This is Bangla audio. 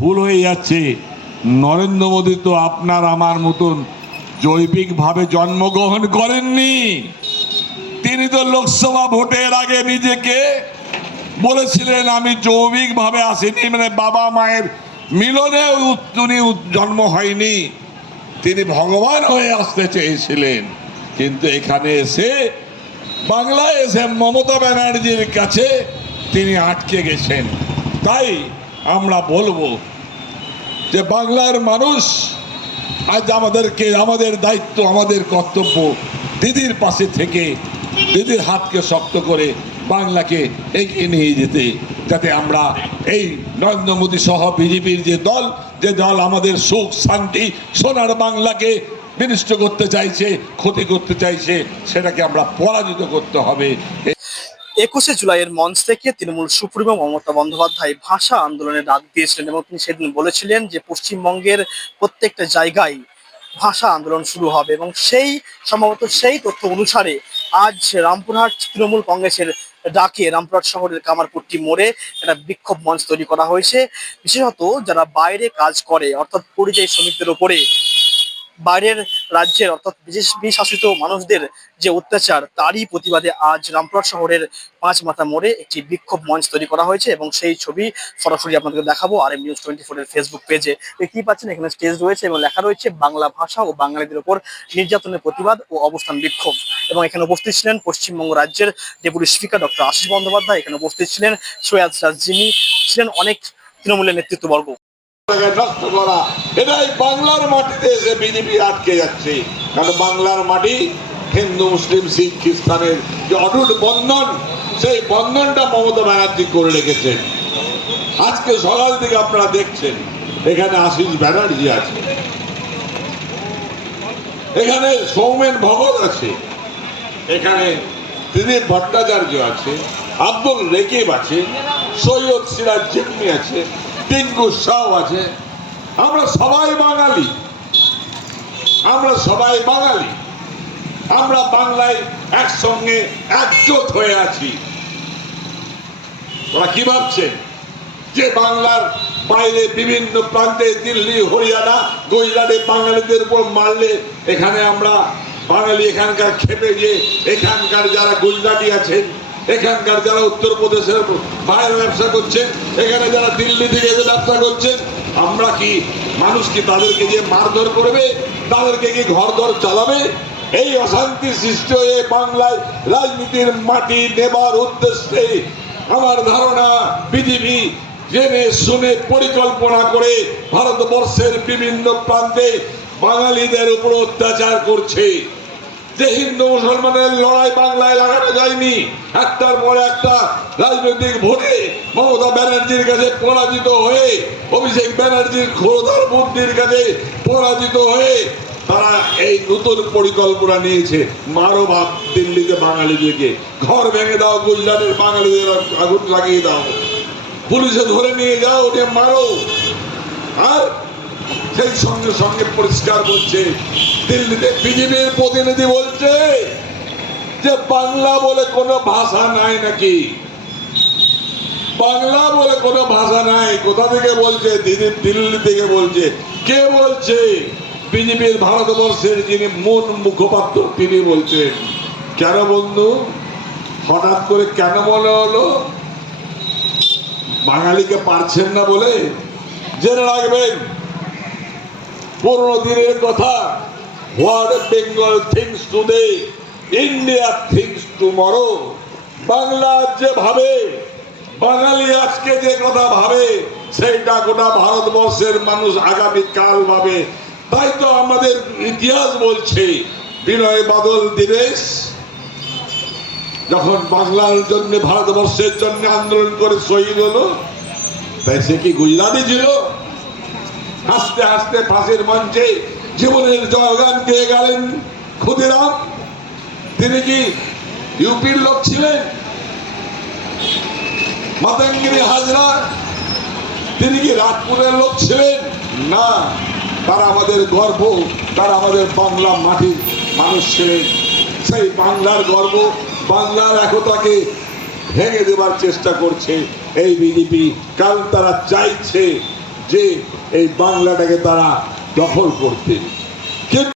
ভুল হয়ে যাচ্ছে। নরেন্দ্র মোদী তো আপনার আমার মতন জৈবিকভাবে জন্মগ্রহণ করেননি। তিনি তো লোকসভা ভোটের আগে নিজেকে বলেছিলেন আমি জৈবিকভাবে আসিনি, মানে বাবা মায়ের মিলনে উনি জন্ম হয়নি, তিনি ভগবান হয়ে আসতে চেয়েছিলেন। কিন্তু এখানে এসে বাংলায় এসে মমতা ব্যানার্জির কাছে তিনি আটকে গেছেন। তাই আমরা বলবো যে বাংলার মানুষ আজ আমাদের দায়িত্ব, আমাদের কর্তব্য দিদির পাশে থেকে দিদির হাতকে শক্ত করে বাংলাকে এগিয়ে নিয়ে যেতে, যাতে আমরা এই নরেন্দ্র মোদী সহ বিজেপির যে দল আমাদের সুখ শান্তি সোনার বাংলাকে বিনষ্ট করতে চাইছে, ক্ষতি করতে চাইছে, সেটাকে আমরা পরাজিত করতে হবে। 21শে জুলাইয়ের মঞ্চ থেকে তৃণমূল সুপ্রিমো মমতা বন্দ্যোপাধ্যায় ভাষা আন্দোলনের ডাক দিয়েছিলেন এবং তিনি সেদিন বলেছিলেন যে পশ্চিমবঙ্গের প্রত্যেকটা জায়গায় ভাষা আন্দোলন শুরু হবে এবং সম্ভবত সেই তথ্য অনুসারে আজ রামপুরহাট তৃণমূল কংগ্রেসের ডাকে রামপুরহাট শহরের কামারপট্টি মোড়ে একটা বিক্ষোভ মঞ্চ তৈরি করা হয়েছে। বিশেষত যারা বাইরে কাজ করে অর্থাৎ পরিযায়ী শ্রমিকদের ওপরে বাইরের রাজ্যের অর্থাৎ বিজেপি শাসিত মানুষদের যে অত্যাচার তারই প্রতিবাদে আজ রামপুরহাট শহরের পাঁচ মাথা মোড়ে একটি বিক্ষোভ মঞ্চ তৈরি করা হয়েছে এবং সেই ছবি সরাসরি আপনাদেরকে দেখাবো RM নিউজ 24 এর ফেসবুক পেজে। দেখতেই পাচ্ছেন এখানে স্টেজ রয়েছে এবং লেখা রয়েছে বাংলা ভাষা ও বাঙালিদের উপর নির্যাতনের প্রতিবাদ ও অবস্থান বিক্ষোভ। এবং এখানে উপস্থিত ছিলেন পশ্চিমবঙ্গ রাজ্যের deputy speaker doctor Ashis Bandyopadhyay, এখানে উপস্থিত ছিলেন সৈয়দ রাজ, যিনি ছিলেন অনেক তৃণমূলের নেতৃত্ববর্গ। নষ্ট করা, এটাই বাংলার মাটিতে এসে বিজেপি আটকে যাচ্ছে। কারণ বাংলার মাটি হিন্দু মুসলিম শিখ খ্রিস্টানের যে অটুট বন্ধন, সেই বন্ধনটা মমতা ব্যানার্জি করে রেখেছেন। আজকে সকাল থেকে আপনারা দেখছেন এখানে আশিস ব্যানার্জি আছে, এখানে সৌমেন ভগত আছে, এখানে দিলীপ ভট্টাচার্য আছে, আব্দুল রেকিব আছে, সৈয়দ সিরাজ জিম্মি আছে, টিঙ্কু সাউ আছে। আমরা সবাই বাঙালি, আমরা বাংলায় একসঙ্গে একজোট হয়ে আছি। তোরা কি ভাবছেন যে বাংলার বাইরে বিভিন্ন প্রান্তে দিল্লি হরিয়ানা গুজরাটে বাঙালিদের উপর মারলে এখানে আমরা বাঙালি এখানকার খেপে গিয়ে এখানকার যারা গুজরাটি আছেন, এখানকার যারা উত্তরপ্রদেশের বাইরে ব্যবসা করছেন, এখানে যারা দিল্লি থেকে এসে ব্যবসা করছেন, আমরা কি মানুষ কি তাদেরকে গিয়ে মারধর করবে, তাদেরকে কি ঘর দর চালাবে? এই অশান্তি সৃষ্টি হয়ে বাংলায় রাজনীতির মাটি নেবার উদ্দেশ্যে আমার ধারণা বিজেপি জেনে শুনে পরিকল্পনা করে ভারতবর্ষের বিভিন্ন প্রান্তে বাঙালিদের উপর অত্যাচার করছে। যে হিন্দু মুসলমানের লড়াই বাংলায় লাগানো যায়নি, একটার পর একটা রাজনৈতিক ভোটে মমতা ব্যানার্জির কাছে পরাজিত হয়ে, অভিষেক ব্যানার্জির ক্ষমতার বুদ্ধির কাছে পরাজিত হয়ে তারা এই নতুন পরিকল্পনা নিয়েছে। মারো বাপ দিল্লিতে বাঙালিদেরকে, ঘর ভেঙে দাও, গুজরাটের বাঙালিদের আগুন লাগিয়ে দাও, পুলিশে ধরে নিয়ে যাও, ওকে মারো। আর সেই সঙ্গে সঙ্গে পরিষ্কার করছে দিল্লিতে বিজেপির প্রতিনিধি বলছে যে বাংলা বলে কোনো ভাষা নাই নাকি, বাংলা বলে কোনো ভাষা নাই। কোথা থেকে বলছে? দিল্লি থেকে বলছে। কে বলছে? বিজেপির ভারতবর্ষের যিনি মূল মুখপাত্র তিনি বলছেন। কেন বন্ধু, হঠাৎ করে কেন মনে হলো? বাঙালিকে পারছেন না বলে? জেনে রাখবেন পুরনো দিনের কথা, what Bengal things today, India things tomorrow. Bangla যে ভাবে, বাঙালি আজকে যে কথা ভাবে, সেইটা গোটা ভারতবর্ষের মানুষ আগামী কাল ভাবে। তাই তো আমাদের ইতিহাস বলছে বিনয় বাদল দীনেশ যখন বাংলার জন্য ভারতবর্ষের জন্য আন্দোলন করে শহীদ হলো, তাই সে কি গুজরাটি ছিল? হাসতে হাসতে ফাঁসির মঞ্চে জীবনের জয়গান গেয়ে গেলেন ক্ষুদিরাম। তিনি কি ইউপির লোক ছিলেন? মাতঙ্গিনী হাজরা তিনি কি রাজপুরের লোক ছিলেন? না, তারা আমাদের গর্ব, তারা আমাদের বাংলা মাটির মানুষ ছিলেন। সেই বাংলার গর্ব, বাংলার একতাকে ভেঙে দেবার চেষ্টা করছে এই বিজেপি। কারণ তারা চাইছে যে এই বাংলাটাকে তারা দখল করতে।